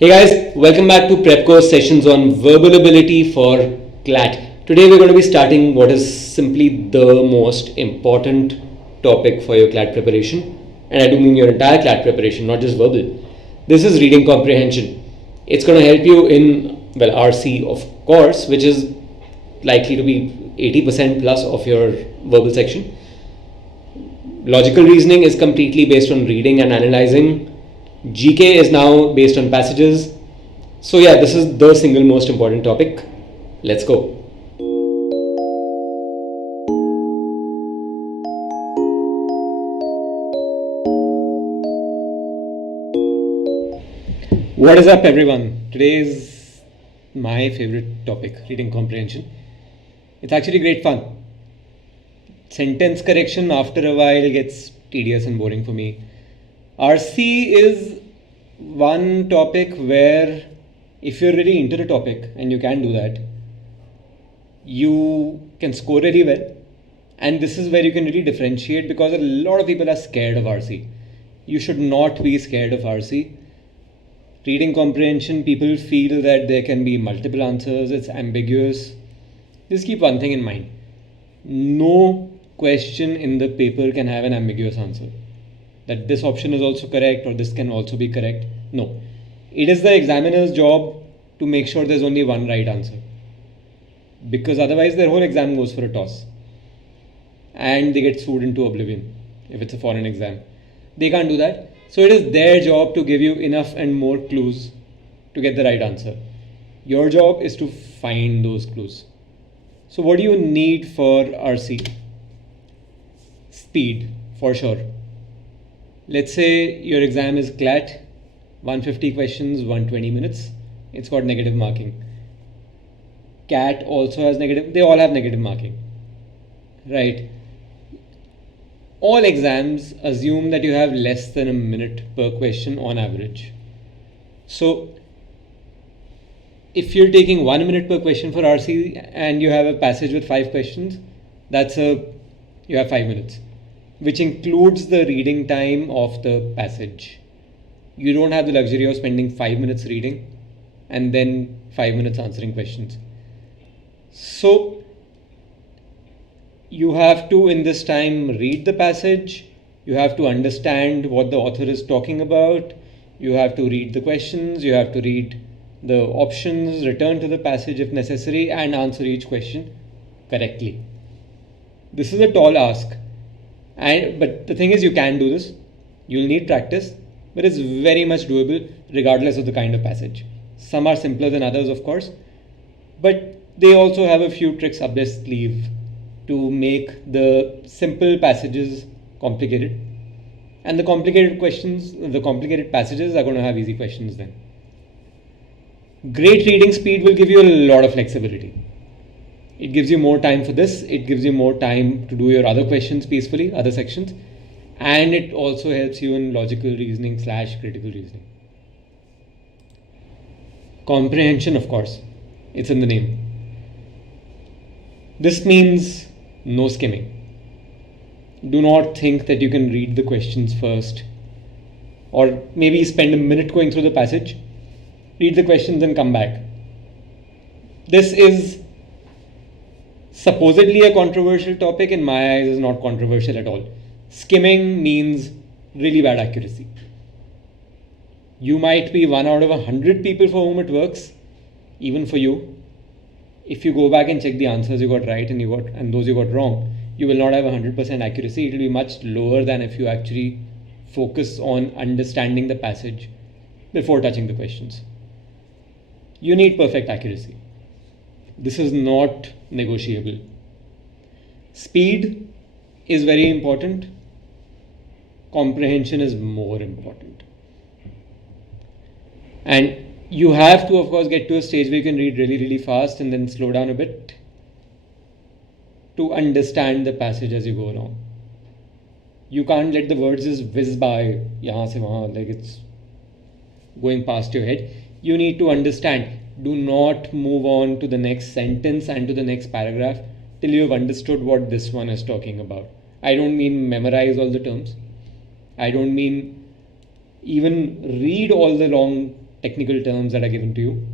Hey guys, welcome back to Prep Course sessions on verbal ability for CLAT. Today we're going to be starting what is simply the most important topic for your CLAT preparation, and I do mean your entire CLAT preparation, not just verbal. This is reading comprehension. It's going to help you in, well, RC of course, which is likely to be 80% plus of your verbal section. Logical reasoning is completely based on reading and analyzing. GK is now based on passages. So yeah, this is the single most important topic. Let's go. What is up everyone? Today is my favorite topic, reading comprehension. It's actually great fun. Sentence correction after a while gets tedious and boring for me. RC is one topic where if you're really into the topic, and you can do that, you can score really well. And this is where you can really differentiate, because a lot of people are scared of RC. You should not be scared of RC. Reading comprehension, people feel that there can be multiple answers, it's ambiguous. Just keep one thing in mind. No question in the paper can have an ambiguous answer, that this option is also correct or this can also be correct. No. It is the examiner's job to make sure there's only one right answer, because otherwise their whole exam goes for a toss and they get sued into oblivion if it's a foreign exam. They can't do that. So it is their job to give you enough and more clues to get the right answer. Your job is to find those clues. So what do you need for RC? Speed, for sure. Let's say your exam is CLAT, 150 questions, 120 minutes. It's got negative marking. CAT also has negative, they all have negative marking, right? All exams assume that you have less than a minute per question on average. So if you're taking 1 minute per question for RC and you have a passage with 5 questions, you have 5 minutes, which includes the reading time of the passage. You don't have the luxury of spending 5 minutes reading and then 5 minutes answering questions. So you have to, in this time, read the passage. You have to understand what the author is talking about. You have to read the questions. You have to read the options, return to the passage if necessary, and answer each question correctly. This is a tall ask. But the thing is, you can do this. You'll need practice, but it's very much doable regardless of the kind of passage. Some are simpler than others, of course, but they also have a few tricks up their sleeve to make the simple passages complicated. And the complicated passages are going to have easy questions then. Great reading speed will give you a lot of flexibility. It gives you more time for this, it gives you more time to do your other questions peacefully, other sections, and it also helps you in logical reasoning / critical reasoning. Comprehension, of course, it's in the name. This means no skimming. Do not think that you can read the questions first, or maybe spend a minute going through the passage, read the questions and come back. This is supposedly a controversial topic. In my eyes, is not controversial at all. Skimming means really bad accuracy. You might be 1 out of 100 people for whom it works, even for you. If you go back and check the answers you got right and those you got wrong, you will not have 100% accuracy. It will be much lower than if you actually focus on understanding the passage before touching the questions. You need perfect accuracy. This is not negotiable. Speed is very important. Comprehension is more important. And you have to, of course, get to a stage where you can read really, really fast and then slow down a bit to understand the passage as you go along. You can't let the words just whiz by, yahan se wahan, like it's going past your head. You need to understand. Do not move on to the next sentence and to the next paragraph till you have understood what this one is talking about. I don't mean memorize all the terms. I don't mean even read all the long technical terms that are given to you,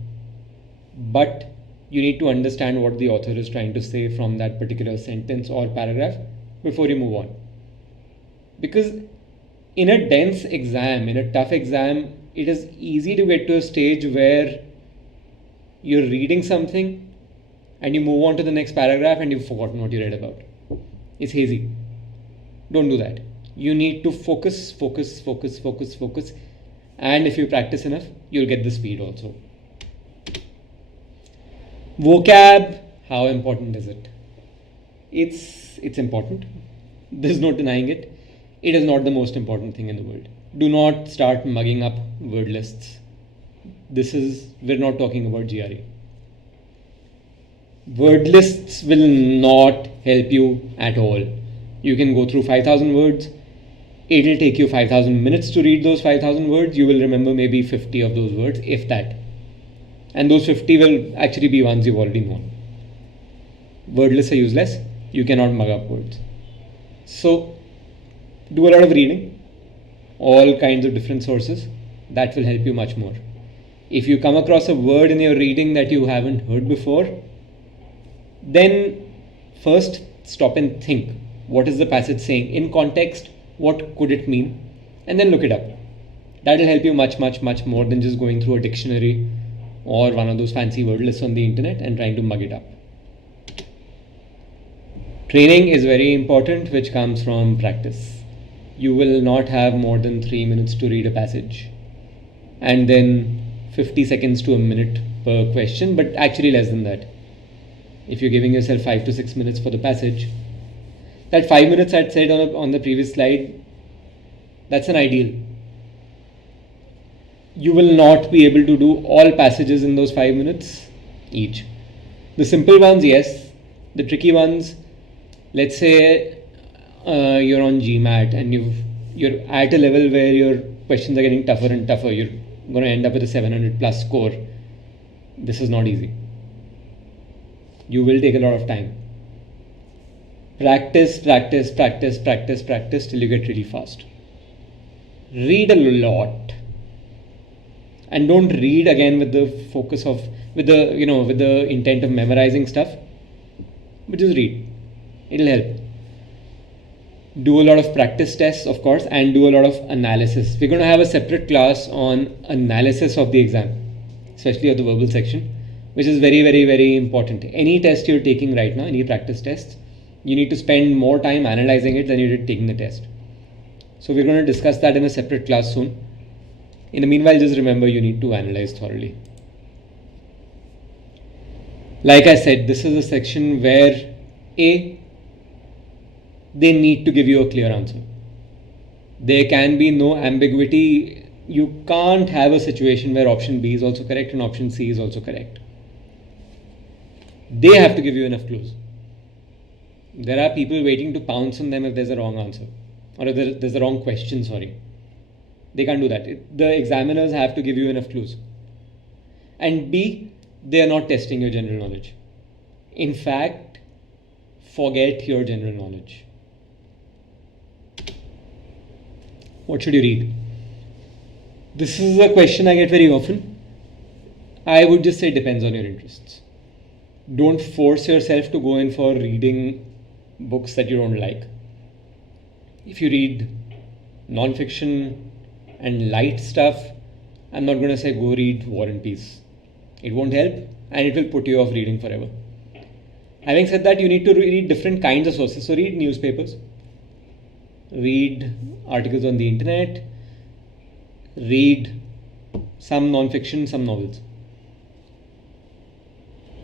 but you need to understand what the author is trying to say from that particular sentence or paragraph before you move on. Because in a dense exam, in a tough exam, it is easy to get to a stage where you're reading something and you move on to the next paragraph and you've forgotten what you read about. It's hazy. Don't do that. You need to focus. And if you practice enough, you'll get the speed also. Vocab, how important is it? It's important. There's no denying it. It is not the most important thing in the world. Do not start mugging up word lists. We're not talking about GRE. Word lists will not help you at all. You can go through 5,000 words. It'll take you 5,000 minutes to read those 5,000 words. You will remember maybe 50 of those words, if that. And those 50 will actually be ones you've already known. Word lists are useless. You cannot mug up words. So, do a lot of reading, all kinds of different sources. That will help you much more. If you come across a word in your reading that you haven't heard before, then first stop and think. What is the passage saying? In context, what could it mean? And then look it up. That will help you much more than just going through a dictionary or one of those fancy word lists on the internet and trying to mug it up. Training is very important, which comes from practice. You will not have more than 3 minutes to read a passage, and then 50 seconds to a minute per question, but actually less than that. If you're giving yourself 5 to 6 minutes for the passage, that 5 minutes I'd said on the previous slide, that's an ideal. You will not be able to do all passages in those 5 minutes each. The simple ones, yes. The tricky ones, let's say you're on GMAT and you're at a level where your questions are getting tougher and tougher. You're going to end up with a 700 plus score. This is not easy. You will take a lot of time. Practice till you get really fast. Read a lot. And don't read again with the focus of, with the intent of memorizing stuff, but just read. It'll help. Do a lot of practice tests, of course, and do a lot of analysis. We're going to have a separate class on analysis of the exam, especially of the verbal section, which is very important. Any test you're taking right now, any practice tests, you need to spend more time analyzing it than you did taking the test. So we're going to discuss that in a separate class soon. In the meanwhile, just remember you need to analyze thoroughly. Like I said, this is a section where they need to give you a clear answer. There can be no ambiguity. You can't have a situation where option B is also correct and option C is also correct. They have to give you enough clues. There are people waiting to pounce on them if there's a wrong answer, or if there's a wrong question, sorry. They can't do that. The examiners have to give you enough clues. And B, they are not testing your general knowledge. In fact, forget your general knowledge. What should you read? This is a question I get very often. I would just say it depends on your interests. Don't force yourself to go in for reading books that you don't like. If you read non-fiction and light stuff, I'm not going to say go read War and Peace. It won't help and it will put you off reading forever. Having said that, you need to read different kinds of sources. So read newspapers, read articles on the internet, read some non-fiction, some novels.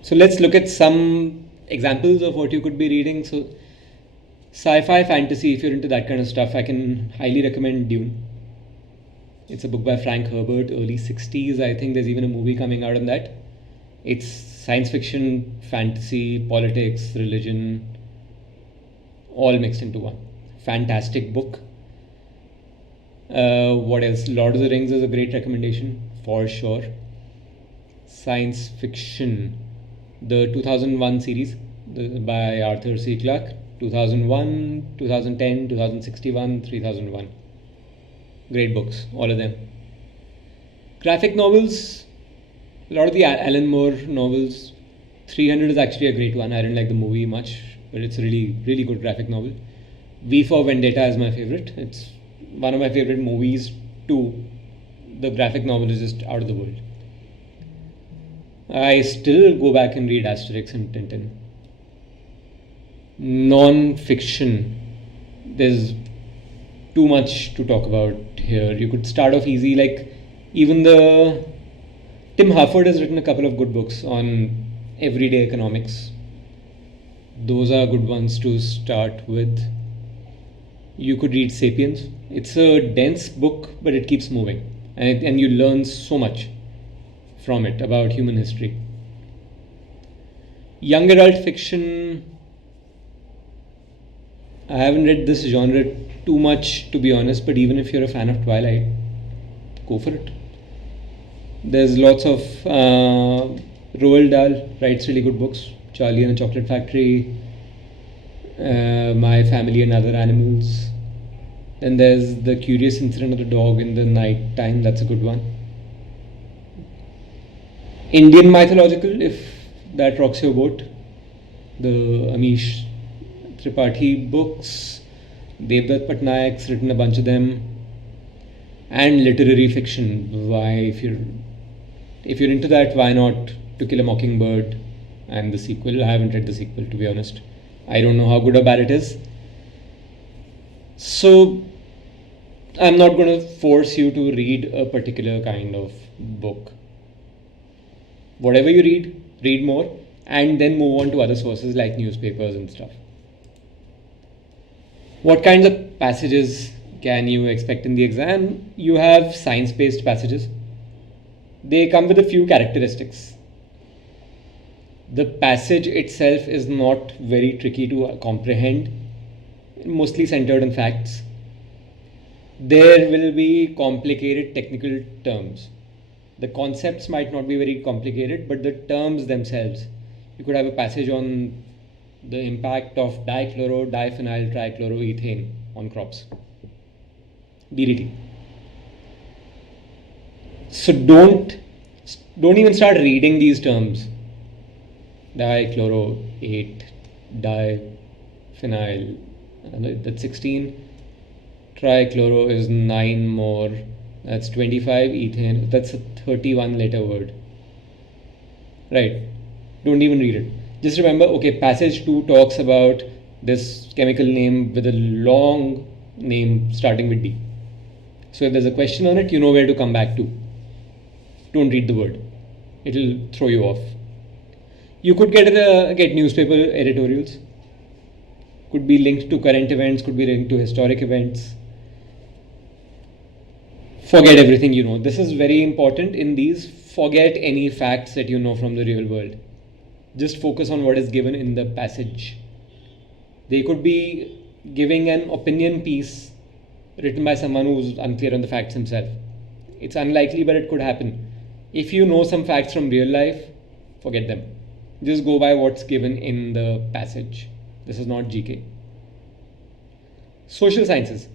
So let's look at some examples of what you could be reading. So sci-fi, fantasy, if you're into that kind of stuff, I can highly recommend Dune. It's a book by Frank Herbert, early 60s. I think there's even a movie coming out on that. It's science fiction, fantasy, politics, religion, all mixed into one. Fantastic book. What else? Lord of the Rings is a great recommendation, for sure. Science fiction. The 2001 series by Arthur C. Clarke. 2001, 2010, 2061, 3001. Great books, all of them. Graphic novels, a lot of the Alan Moore novels. 300 is actually a great one. I didn't like the movie much, but it's a really, really good graphic novel. V for Vendetta is my favorite. It's one of my favorite movies too. The graphic novel is just out of the world. I still go back and read Asterix and Tintin. Non-fiction. There's too much to talk about here. You could start off easy, like even Tim Harford has written a couple of good books on everyday economics. Those are good ones to start with. You could read Sapiens. It's a dense book, but it keeps moving, and you learn so much from it about human history. Young adult fiction, I haven't read this genre too much, to be honest, but even if you're a fan of Twilight, go for it. There's lots of Roald Dahl writes really good books. Charlie and the Chocolate Factory, My Family and Other Animals. Then there's The Curious Incident of the Dog in the Night Time. That's a good one. Indian mythological, if that rocks your boat. The Amish Tripathi books. Devdutt Patnaik's written a bunch of them. And literary fiction. Why, if you're into that, why not To Kill a Mockingbird and the sequel? I haven't read the sequel, to be honest. I don't know how good or bad it is. So I'm not going to force you to read a particular kind of book. Whatever you read more, and then move on to other sources like newspapers and stuff. What kinds of passages can you expect in the exam? You have science-based passages. They come with a few characteristics. The passage itself is not very tricky to comprehend, mostly centered on facts. There will be complicated technical terms. The concepts might not be very complicated, but the terms themselves. You could have a passage on the impact of dichloro, diphenyl, trichloroethane on crops. DDT. So don't even start reading these terms. Dichloro, 8, diphenyl, that's 16. Trichloro is 9 more, that's 25. Ethane, that's a 31 letter word. Right, don't even read it. Just remember, okay, passage 2 talks about this chemical name with a long name starting with D. So if there's a question on it, you know where to come back to. Don't read the word. It'll throw you off. You could get newspaper editorials. Could be linked to current events, could be linked to historic events. Forget everything you know. This is very important in these. Forget any facts that you know from the real world. Just focus on what is given in the passage. They could be giving an opinion piece written by someone who's unclear on the facts himself. It's unlikely, but it could happen. If you know some facts from real life, forget them. Just go by what's given in the passage. This is not GK. Social sciences.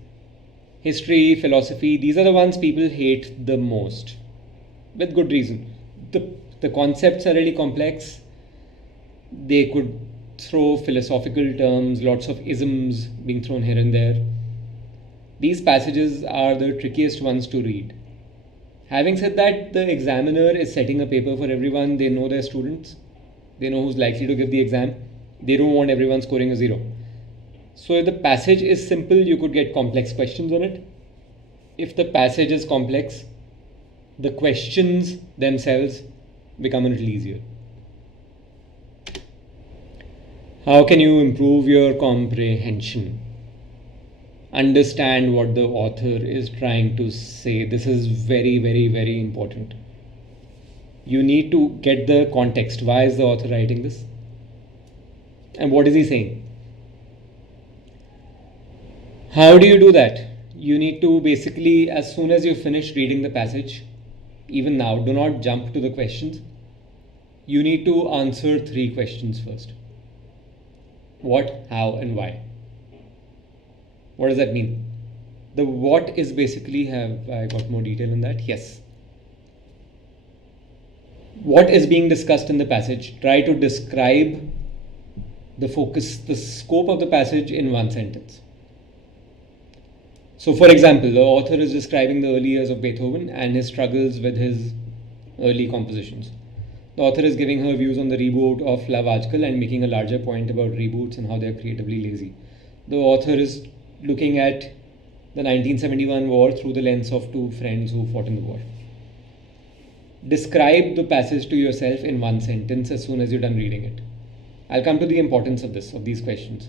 History, philosophy, these are the ones people hate the most. With good reason. The concepts are really complex. They could throw philosophical terms, lots of isms being thrown here and there. These passages are the trickiest ones to read. Having said that, the examiner is setting a paper for everyone. They know their students. They know who's likely to give the exam. They don't want everyone scoring a 0. So if the passage is simple, you could get complex questions on it. If the passage is complex, the questions themselves become a little easier. How can you improve your comprehension? Understand what the author is trying to say. This is very, very, very important. You need to get the context. Why is the author writing this? And what is he saying? How do you do that? You need to basically, as soon as you finish reading the passage, even now, do not jump to the questions. You need to answer 3 questions first. What, how, and why. What does that mean? The what is basically, have I got more detail on that? Yes. what is being discussed in the passage. Try to describe the focus, the scope of the passage in one sentence. So, for example, the author is describing the early years of Beethoven and his struggles with his early compositions. The author is giving her views on the reboot of Love Aajkal and making a larger point about reboots and how they are creatively lazy. The author is looking at the 1971 war through the lens of two friends who fought in the war. Describe the passage to yourself in one sentence as soon as you're done reading it. I'll come to the importance of these questions.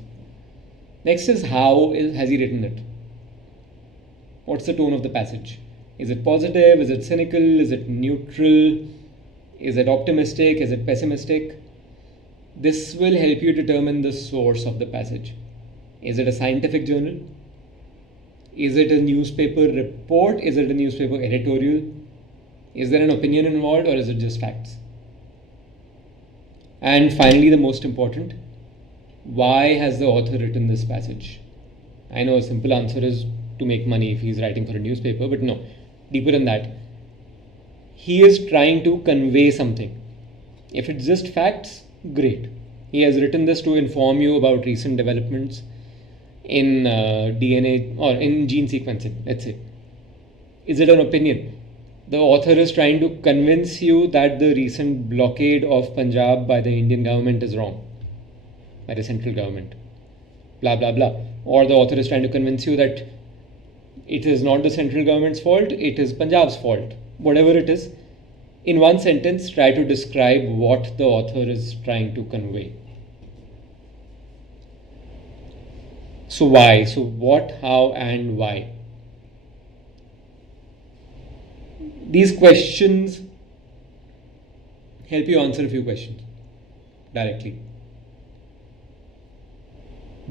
Next is has he written it? What's the tone of the passage? Is it positive? Is it cynical? Is it neutral? Is it optimistic? Is it pessimistic? This will help you determine the source of the passage. Is it a scientific journal? Is it a newspaper report? Is it a newspaper editorial? Is there an opinion involved, or is it just facts? And finally, the most important, why has the author written this passage? I know a simple answer is to make money if he's writing for a newspaper, but no, deeper than that. He is trying to convey something. If it's just facts, great. He has written this to inform you about recent developments in DNA or in gene sequencing, let's say. Is it an opinion? The author is trying to convince you that the recent blockade of Punjab by the Indian government is wrong, by the central government, blah, blah, blah. Or the author is trying to convince you that it is not the central government's fault, it is Punjab's fault. Whatever it is, in one sentence, try to describe what the author is trying to convey. So why? So what, how, and why? These questions help you answer a few questions directly.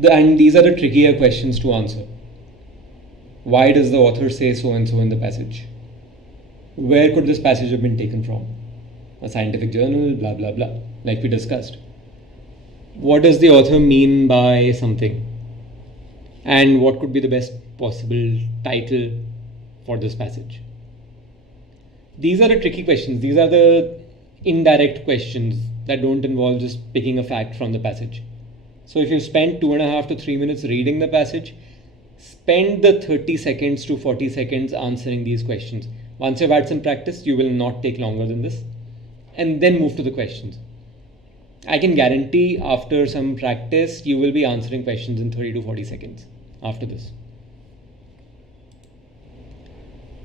And these are the trickier questions to answer. Why does the author say so and so in the passage? Where could this passage have been taken from? A scientific journal, blah, blah, blah, like we discussed. What does the author mean by something? And what could be the best possible title for this passage? These are the tricky questions. These are the indirect questions that don't involve just picking a fact from the passage. So if you spend 2.5 to 3 minutes reading the passage, spend the 30 seconds to 40 seconds answering these questions. Once you've had some practice, you will not take longer than this, and then move to the questions. I can guarantee after some practice, you will be answering questions in 30 to 40 seconds after this.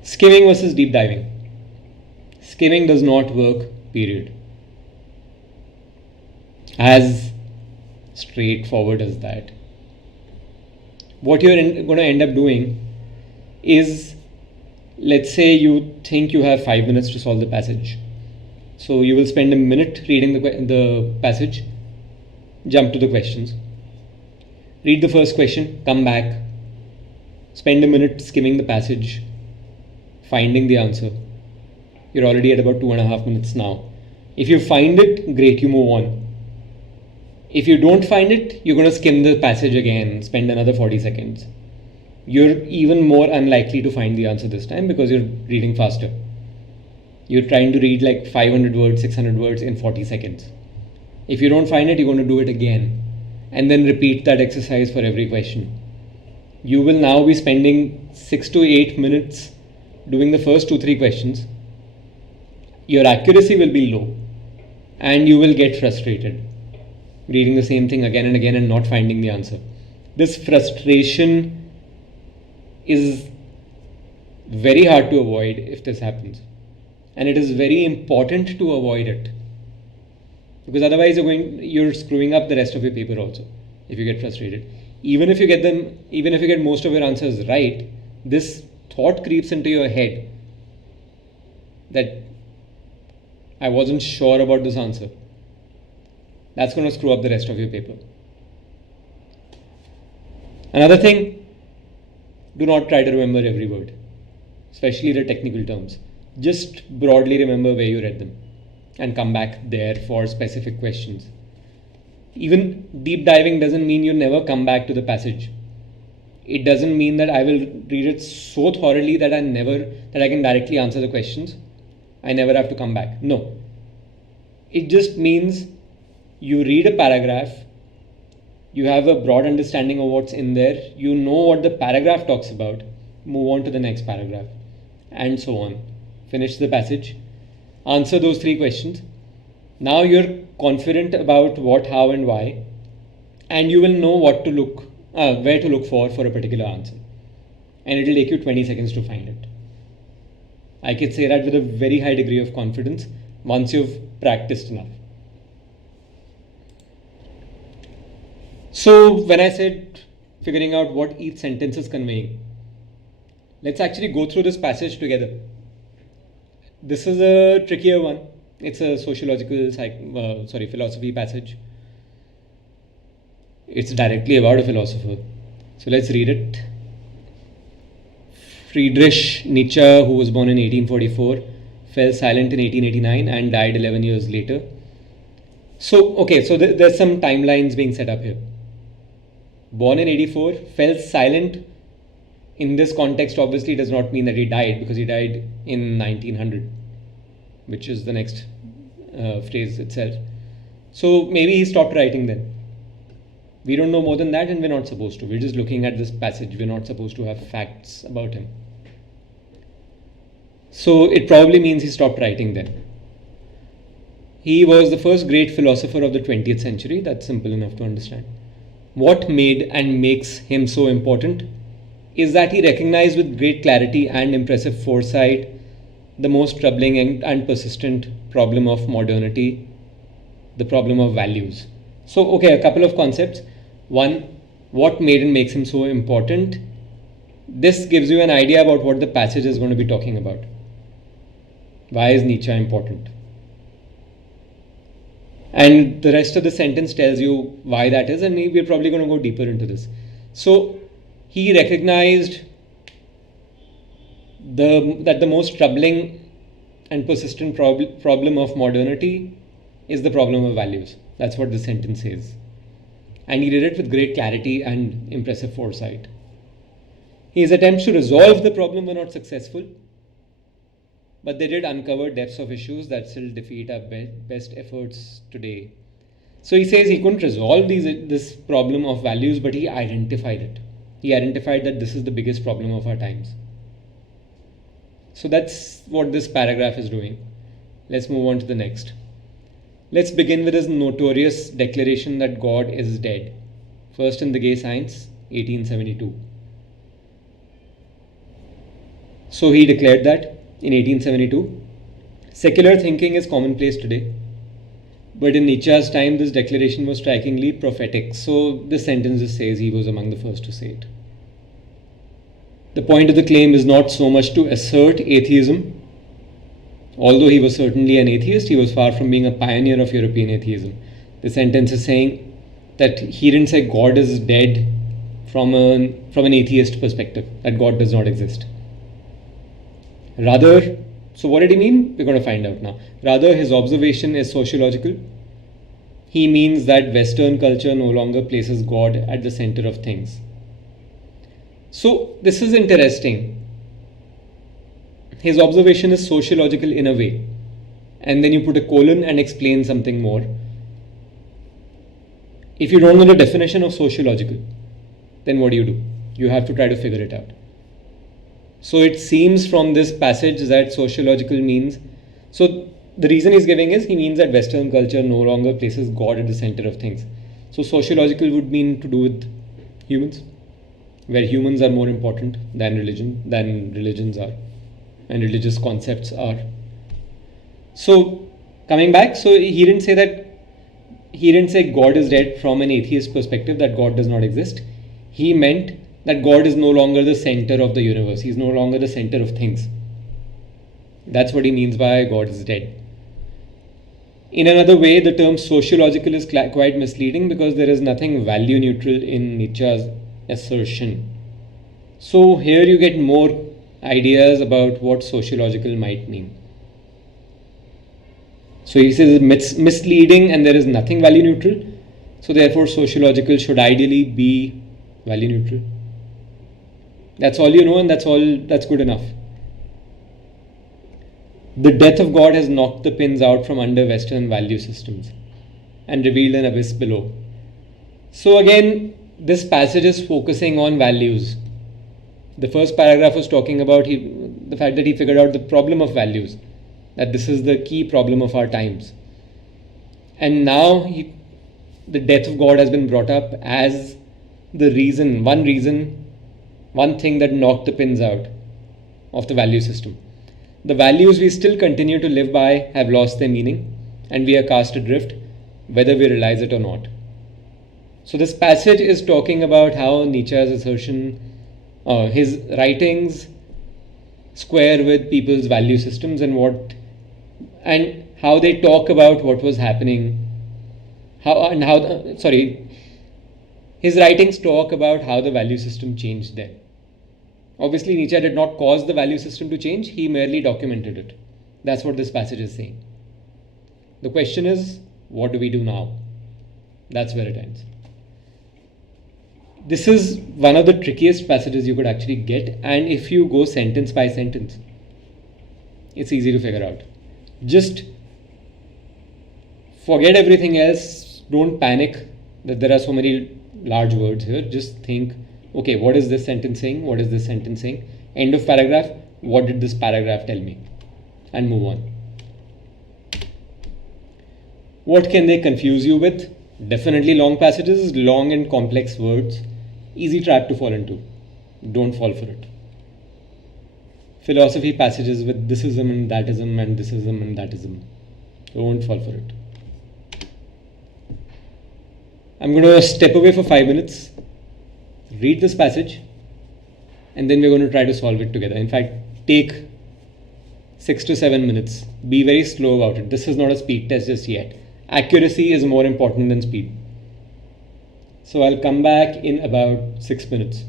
Skimming versus deep diving. Skimming does not work, period. As straightforward as that. What you're going to end up doing is, let's say you think you have 5 minutes to solve the passage. So you will spend a minute reading the passage, jump to the questions, read the first question, come back, spend a minute skimming the passage, finding the answer. You're already at about 2.5 minutes now. If you find it, great, you move on. If you don't find it, you're going to skim the passage again, spend another 40 seconds. You're even more unlikely to find the answer this time because you're reading faster. You're trying to read like 500 words, 600 words in 40 seconds. If you don't find it, you're going to do it again and then repeat that exercise for every question. You will now be spending 6 to 8 minutes doing the first 2-3 questions. Your accuracy will be low and you will get frustrated reading the same thing again and again and not finding the answer. This frustration is very hard to avoid if this happens, and it is very important to avoid it, because otherwise you're screwing up the rest of your paper also if you get frustrated. Even if you get most of your answers right, this thought creeps into your head that I wasn't sure about this answer. That's going to screw up the rest of your paper. Another thing, do not try to remember every word, especially the technical terms. Just broadly remember where you read them and come back there for specific questions. Even deep diving doesn't mean you never come back to the passage. It doesn't mean that I will read it so thoroughly that I can directly answer the questions. I never have to come back. No. It just means you read a paragraph, you have a broad understanding of what's in there, you know what the paragraph talks about, move on to the next paragraph, and so on. Finish the passage, answer those 3 questions. Now you're confident about what, how, and why, and you will know what to look, where to look for a particular answer. And it will take you 20 seconds to find it. I could say that with a very high degree of confidence once you've practiced enough. So when I said figuring out what each sentence is conveying, let's actually go through this passage together. This is a trickier one. It's a sociological, philosophy passage. It's directly about a philosopher. So let's read it. Friedrich Nietzsche, who was born in 1844, fell silent in 1889 and died 11 years later. So there's some timelines being set up here. Born in 84, fell silent. In this context, obviously, does not mean that he died, because he died in 1900, which is the next phrase itself. So maybe he stopped writing then. We don't know more than that, and we're not supposed to. We're just looking at this passage. We're not supposed to have facts about him. So it probably means he stopped writing then. He was the first great philosopher of the 20th century. That's simple enough to understand. What made and makes him so important is that he recognized with great clarity and impressive foresight the most troubling and persistent problem of modernity, the problem of values. So, a couple of concepts. One, what made and makes him so important. This gives you an idea about what the passage is going to be talking about. Why is Nietzsche important? And the rest of the sentence tells you why that is, and we're probably going to go deeper into this. So, he recognized that the most troubling and persistent problem of modernity is the problem of values. That's what the sentence says. And he did it with great clarity and impressive foresight. His attempts to resolve the problem were not successful, but they did uncover depths of issues that still defeat our best efforts today. So he says he couldn't resolve this problem of values, but he identified it. He identified that this is the biggest problem of our times. So that's what this paragraph is doing. Let's move on to the next. Let's begin with his notorious declaration that God is dead. First in the Gay Science, 1872. So he declared that in 1872. Secular thinking is commonplace today, but in Nietzsche's time this declaration was strikingly prophetic. So this sentence just says he was among the first to say it. The point of the claim is not so much to assert atheism. Although he was certainly an atheist, he was far from being a pioneer of European atheism. The sentence is saying that he didn't say God is dead from an atheist perspective, that God does not exist. Rather, so what did he mean? We're going to find out now. Rather, his observation is sociological. He means that Western culture no longer places God at the center of things. So this is interesting. His observation is sociological in a way. And then you put a colon and explain something more. If you don't know the definition of sociological, then what do? You have to try to figure it out. So it seems from this passage that sociological means, so the reason he's giving is he means that Western culture no longer places God at the center of things. So sociological would mean to do with humans, where humans are more important than religions are, and religious concepts are. So coming back, so he didn't say God is dead from an atheist perspective, that God does not exist. He meant that God is no longer the center of the universe. He's no longer the center of things. That's what he means by God is dead. In another way, the term sociological is quite misleading because there is nothing value neutral in Nietzsche's assertion. So here you get more ideas about what sociological might mean. So he says it's misleading and there is nothing value neutral. So therefore sociological should ideally be value neutral. That's all you know, and that's good enough. The death of God has knocked the pins out from under Western value systems and revealed an abyss below. So again, this passage is focusing on values. The first paragraph was talking about the fact that he figured out the problem of values, that this is the key problem of our times. And now the death of God has been brought up as the reason, one thing that knocked the pins out of the value system. The values we still continue to live by have lost their meaning, and we are cast adrift, whether we realize it or not. So this passage is talking about how Nietzsche's assertion, his writings square with people's value systems and how they talk about what was happening. His writings talk about how the value system changed then. Obviously, Nietzsche did not cause the value system to change, he merely documented it. That's what this passage is saying. The question is, what do we do now? That's where it ends. This is one of the trickiest passages you could actually get, and if you go sentence by sentence, it's easy to figure out. Just forget everything else, don't panic that there are so many large words here. Just think, okay, what is this sentence saying? What is this sentence saying? End of paragraph, what did this paragraph tell me? And move on. What can they confuse you with? Definitely long passages, long and complex words. Easy trap to fall into. Don't fall for it. Philosophy passages with thisism and thatism and thisism and thatism. Don't fall for it. I'm going to step away for 5 minutes, read this passage, and then we're going to try to solve it together. In fact, take 6 to 7 minutes. Be very slow about it. This is not a speed test just yet. Accuracy is more important than speed. So I'll come back in about 6 minutes,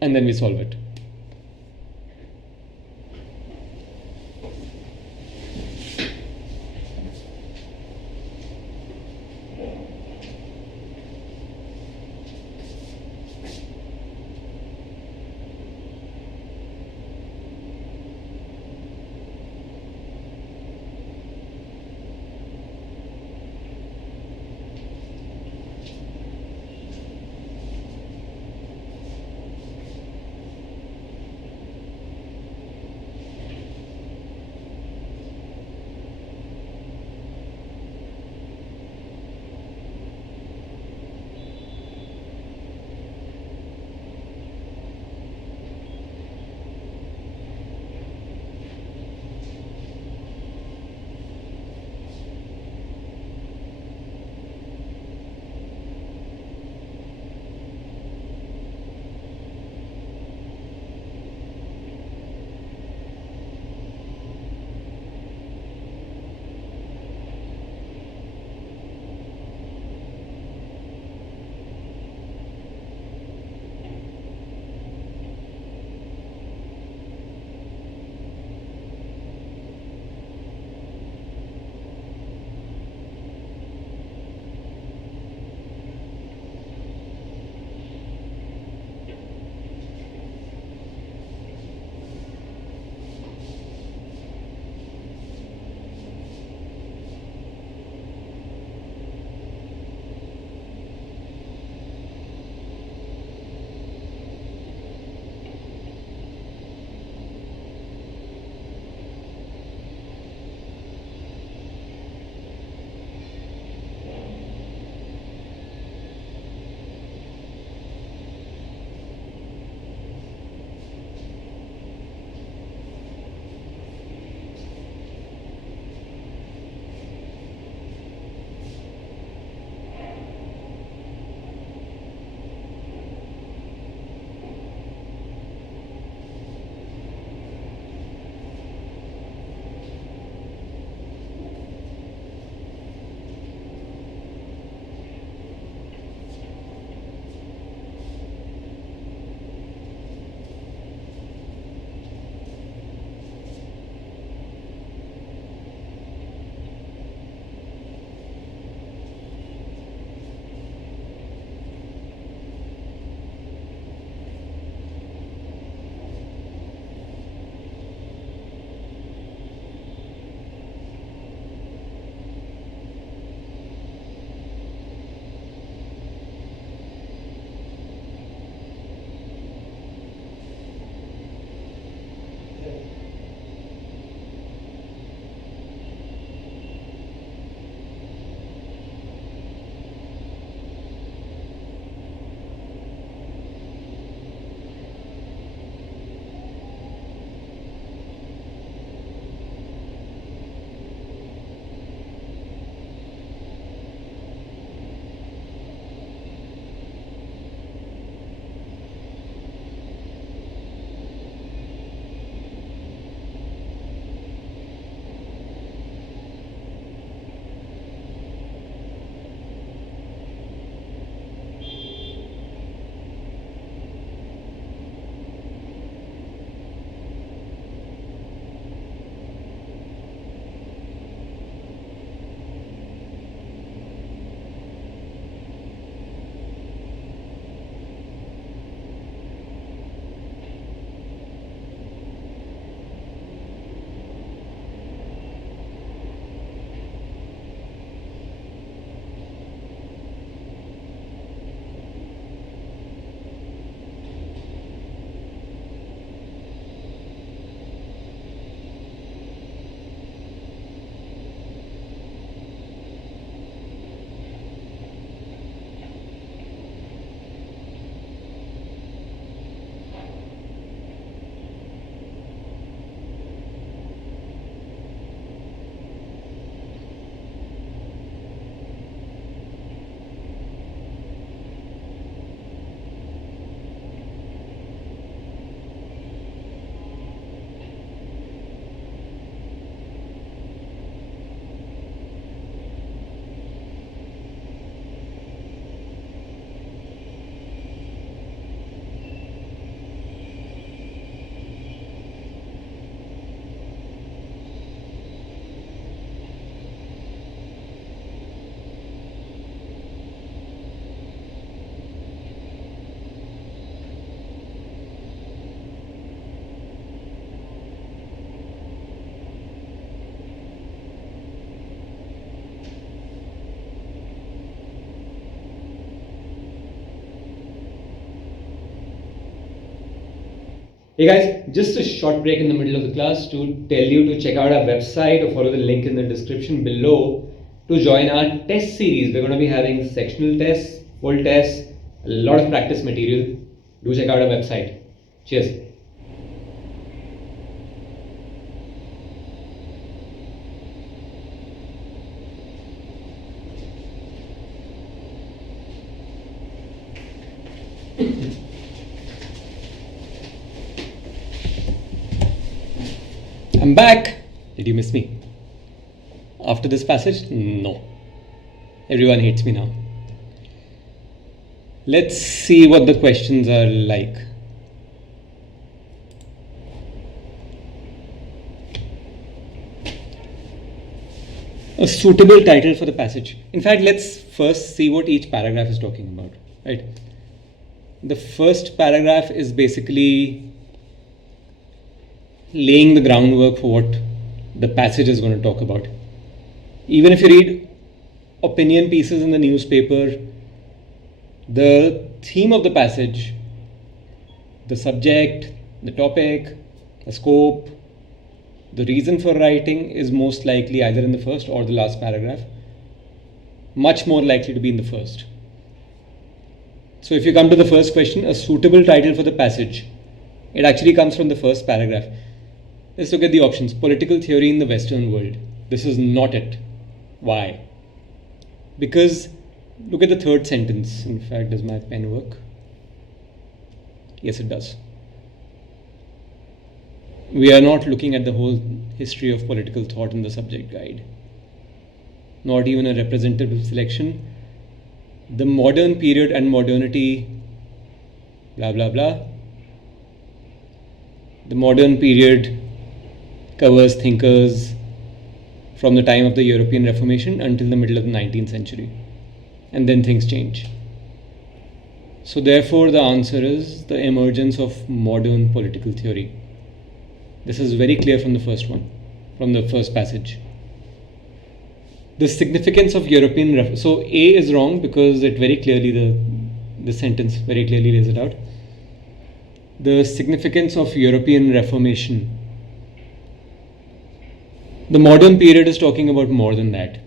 and then we solve it. Hey guys, just a short break in the middle of the class to tell you to check out our website or follow the link in the description below to join our test series. We're going to be having sectional tests, full tests, a lot of practice material. Do check out our website. Cheers. I'm back. Did you miss me? After this passage? No. Everyone hates me now. Let's see what the questions are like. A suitable title for the passage. In fact, let's first see what each paragraph is talking about, right? The first paragraph is basically laying the groundwork for what the passage is going to talk about. Even if you read opinion pieces in the newspaper, the theme of the passage, the subject, the topic, the scope, the reason for writing is most likely either in the first or the last paragraph. Much more likely to be in the first. So if you come to the first question, a suitable title for the passage, it actually comes from the first paragraph. Let's look at the options. Political theory in the Western world. This is not it. Why? Because look at the third sentence. In fact, does my pen work? Yes, it does. We are not looking at the whole history of political thought in the subject guide. Not even a representative selection. The modern period and modernity, blah, blah, blah. The modern period covers thinkers from the time of the European Reformation until the middle of the 19th century. And then things change. So therefore the answer is the emergence of modern political theory. This is very clear from the first one, from the first passage. The significance of European so A is wrong because it very clearly, the sentence very clearly lays it out. The significance of European Reformation. The modern period is talking about more than that.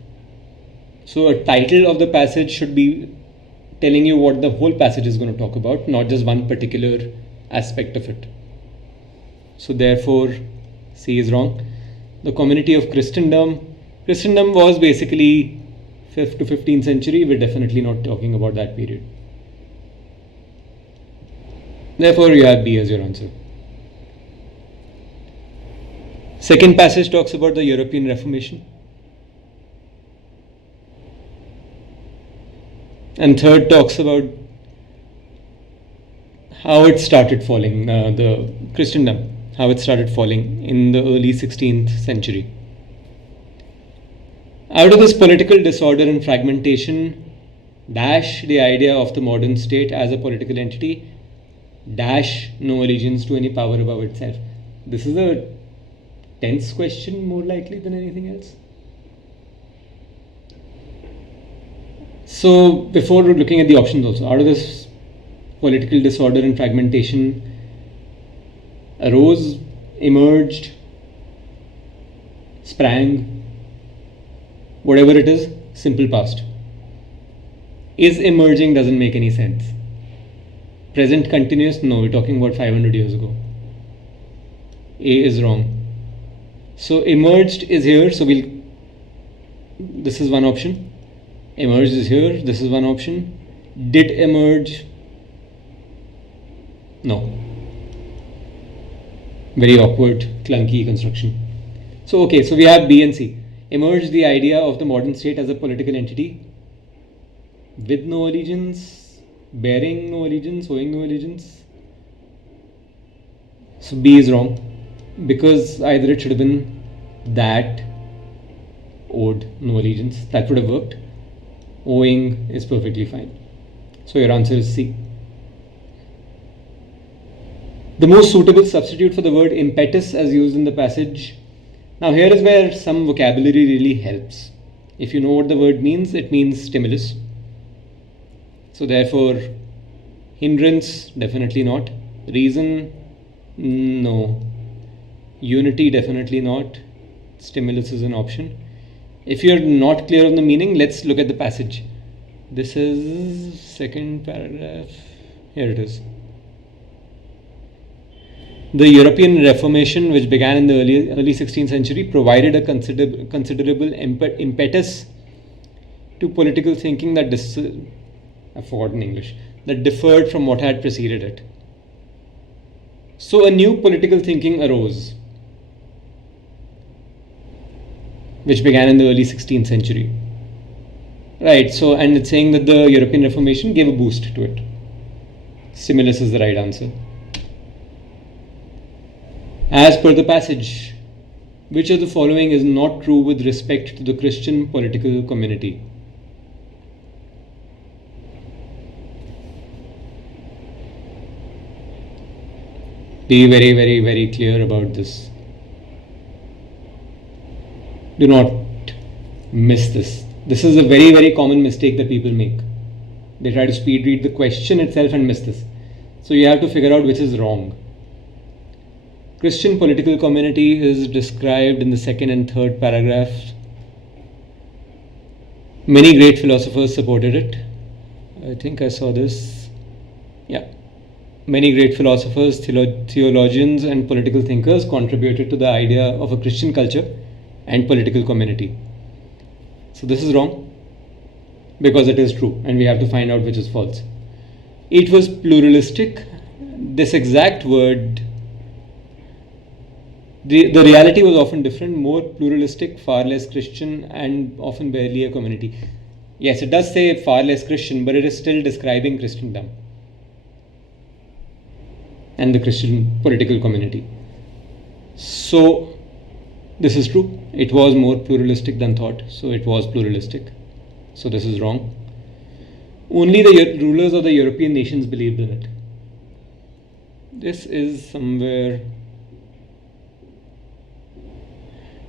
So a title of the passage should be telling you what the whole passage is going to talk about, not just one particular aspect of it. So therefore, C is wrong. The community of Christendom. Christendom was basically 5th to 15th century. We're definitely not talking about that period. Therefore, you have B as your answer. Second passage talks about the European Reformation. And third talks about how it started falling, the Christendom, how it started falling in the early 16th century. Out of this political disorder and fragmentation, dash the idea of the modern state as a political entity, dash no allegiance to any power above itself. This is a tense question more likely than anything else. So before looking at the options also, out of this political disorder and fragmentation arose, emerged, sprang, whatever it is, simple past. Is emerging doesn't make any sense. Present continuous, no, we're talking about 500 years ago. A is wrong. So emerged is here, so this is one option. Emerged is here, this is one option. Did emerge? No. Very awkward, clunky construction. So okay, so we have B and C. Emerged the idea of the modern state as a political entity with no allegiance, bearing no allegiance, owing no allegiance. So B is wrong because either it should have been that owed no allegiance, that would have worked. Owing is perfectly fine. So your answer is C. The most suitable substitute for the word impetus as used in the passage. Now here is where some vocabulary really helps. If you know what the word means, it means stimulus. So therefore, hindrance, definitely not. Reason, No. Unity, definitely not. Stimulus is an option. If you're not clear on the meaning, let's look at the passage. This is second paragraph. Here it is. The European Reformation, which began in the early 16th century, provided a considerable impetus to political thinking that that differed from what had preceded it. So a new political thinking arose, which began in the early 16th century. Right, so, and it's saying that the European Reformation gave a boost to it. Stimulus is the right answer. As per the passage, which of the following is not true with respect to the Christian political community? Be very, very, very clear about this. Do not miss this. This is a very, very common mistake that people make. They try to speed read the question itself and miss this. So you have to figure out which is wrong. Christian political community is described in the second and third paragraph. Many great philosophers supported it. I think I saw this. Yeah. Many great philosophers, theologians, and political thinkers contributed to the idea of a Christian culture and political community. So this is wrong because it is true, and we have to find out which is false. It was pluralistic. This exact word, the reality was often different, more pluralistic, far less Christian, and often barely a community. Yes, it does say far less Christian, but it is still describing Christendom and the Christian political community. So this is true. It was more pluralistic than thought, so it was pluralistic. So this is wrong. Only the rulers of the European nations believed in it. This is somewhere.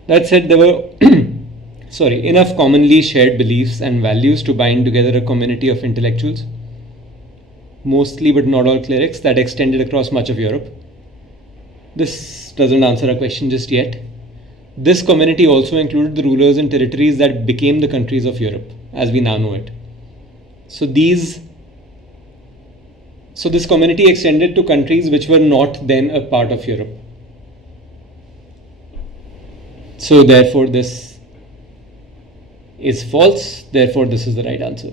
That said, there were enough commonly shared beliefs and values to bind together a community of intellectuals, mostly but not all clerics, that extended across much of Europe. This doesn't answer our question just yet. This community also included the rulers in territories that became the countries of Europe, as we now know it. So this community extended to countries which were not then a part of Europe. So therefore this is false, therefore this is the right answer.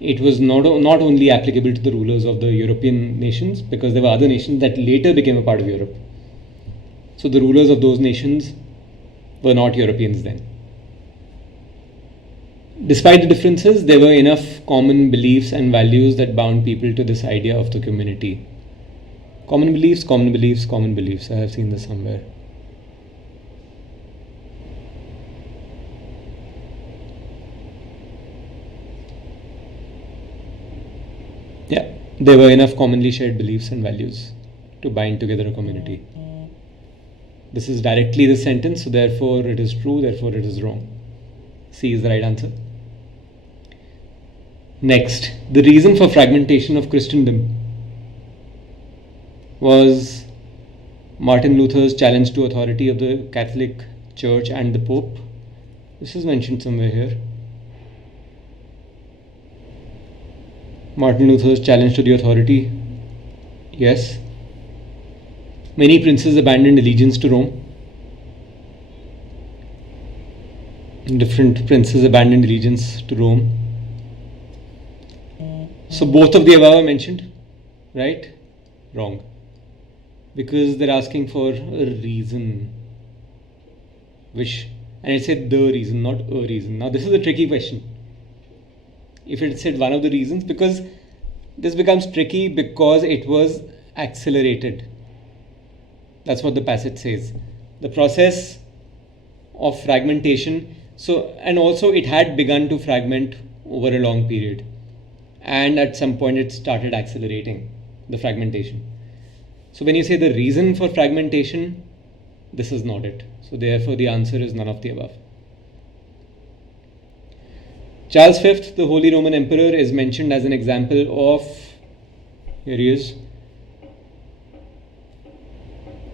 It was not only applicable to the rulers of the European nations, because there were other nations that later became a part of Europe. So the rulers of those nations were not Europeans then. Despite the differences, there were enough common beliefs and values that bound people to this idea of the community. Common beliefs, common beliefs, common beliefs. I have seen this somewhere. Yeah, there were enough commonly shared beliefs and values to bind together a community. This is directly the sentence, so therefore it is true, therefore it is wrong. C is the right answer. Next, the reason for fragmentation of Christendom was Martin Luther's challenge to authority of the Catholic Church and the Pope. This is mentioned somewhere here. Martin Luther's challenge to the authority. Yes. Many princes abandoned allegiance to Rome. Different princes abandoned allegiance to Rome. So both of the above are mentioned, right? Wrong. Because they're asking for a reason. And it said the reason, not a reason. Now this is a tricky question. If it said one of the reasons, because this becomes tricky because it was accelerated. That's what the passage says. The process of fragmentation. And also it had begun to fragment over a long period. And at some point it started accelerating the fragmentation. So when you say the reason for fragmentation, this is not it. So therefore the answer is none of the above. Charles V, the Holy Roman Emperor, is mentioned as an example of, here he is,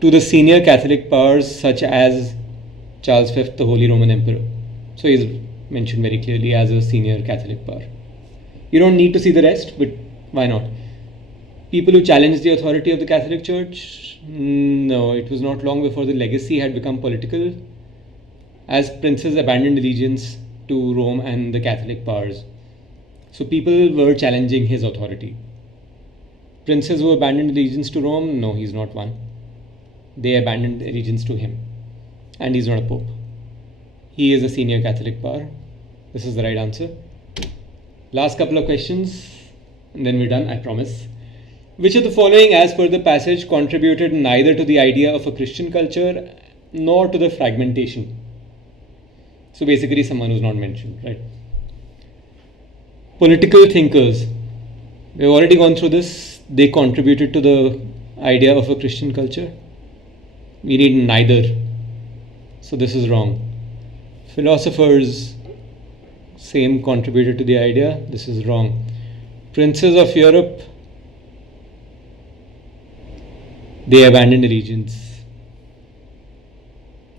to the senior Catholic powers such as Charles V, the Holy Roman Emperor. So he's mentioned very clearly as a senior Catholic power. You don't need to see the rest, but why not? People who challenged the authority of the Catholic Church? No, it was not long before the legacy had become political, as princes abandoned allegiance to Rome and the Catholic powers. So people were challenging his authority. Princes who abandoned allegiance to Rome? No, he's not one. They abandoned allegiance to him. And he's not a pope. He is a senior Catholic power. This is the right answer. Last couple of questions, and then we're done, I promise. Which of the following, as per the passage, contributed neither to the idea of a Christian culture nor to the fragmentation? So basically someone who's not mentioned, right? Political thinkers. We've already gone through this. They contributed to the idea of a Christian culture. We need neither. So this is wrong. Philosophers, same, contributed to the idea. This is wrong. Princes of Europe, they abandoned allegiance.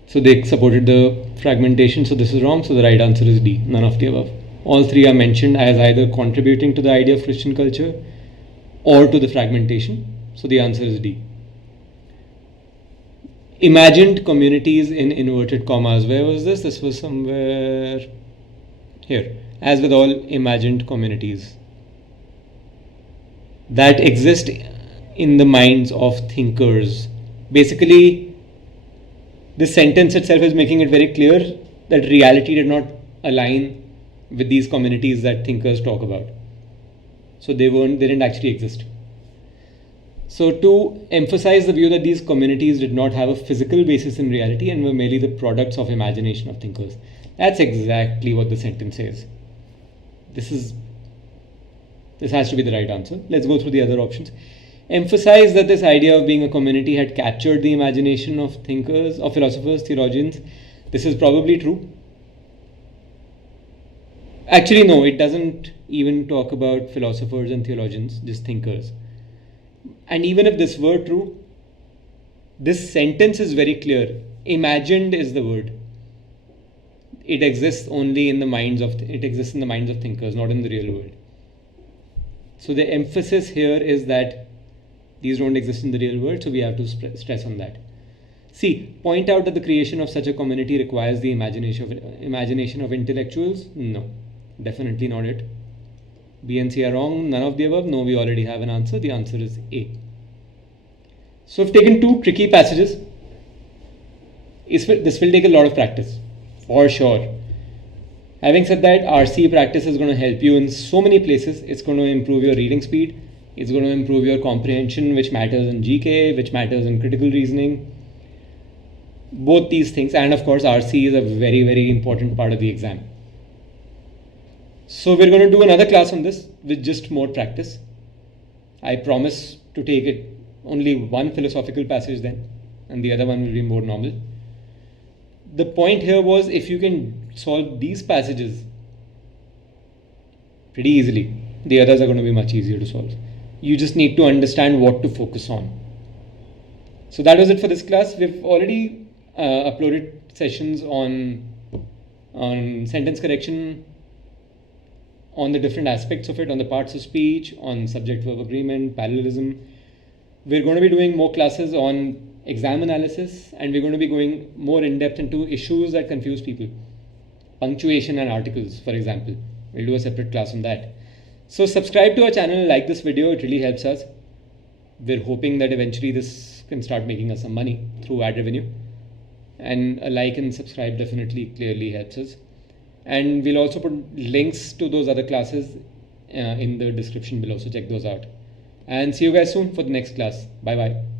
So they supported the fragmentation. So this is wrong. So the right answer is D, none of the above. All three are mentioned as either contributing to the idea of Christian culture or to the fragmentation. So the answer is D. Imagined communities in inverted commas. Where was this? This was somewhere here. As with all imagined communities that exist in the minds of thinkers. Basically, this sentence itself is making it very clear that reality did not align with these communities that thinkers talk about. So they didn't actually exist. So to emphasize the view that these communities did not have a physical basis in reality and were merely the products of imagination of thinkers. That's exactly what the sentence says. This has to be the right answer. Let's go through the other options. Emphasize that this idea of being a community had captured the imagination of thinkers, of philosophers, theologians. This is probably true. Actually, no, it doesn't even talk about philosophers and theologians, just thinkers. And even if this were true, this sentence is very clear. Imagined is the word. It exists only in the minds of thinkers, not in the real world. So the emphasis here is that these don't exist in the real world, so we have to stress on that. C. Point out that the creation of such a community requires the imagination of intellectuals. No, definitely not it. B and C are wrong. None of the above. No, we already have an answer. The answer is A. So I've taken two tricky passages. This will take a lot of practice, for sure. Having said that, RC practice is going to help you in so many places. It's going to improve your reading speed. It's going to improve your comprehension, which matters in GK, which matters in critical reasoning. Both these things, and of course RC is a very, very important part of the exam. So we're going to do another class on this with just more practice. I promise to take it only one philosophical passage then, and the other one will be more normal. The point here was, if you can solve these passages pretty easily, the others are going to be much easier to solve. You just need to understand what to focus on. So that was it for this class. We've already uploaded sessions on sentence correction, on the different aspects of it, on the parts of speech, on subject-verb agreement, parallelism. We're going to be doing more classes on exam analysis, and we're going to be going more in depth into issues that confuse people. Punctuation and articles, for example. We'll do a separate class on that. So subscribe to our channel, like this video, it really helps us. We're hoping that eventually this can start making us some money through ad revenue. And a like and subscribe definitely clearly helps us. And we'll also put links to those other classes in the description below, so check those out. And see you guys soon for the next class. Bye bye.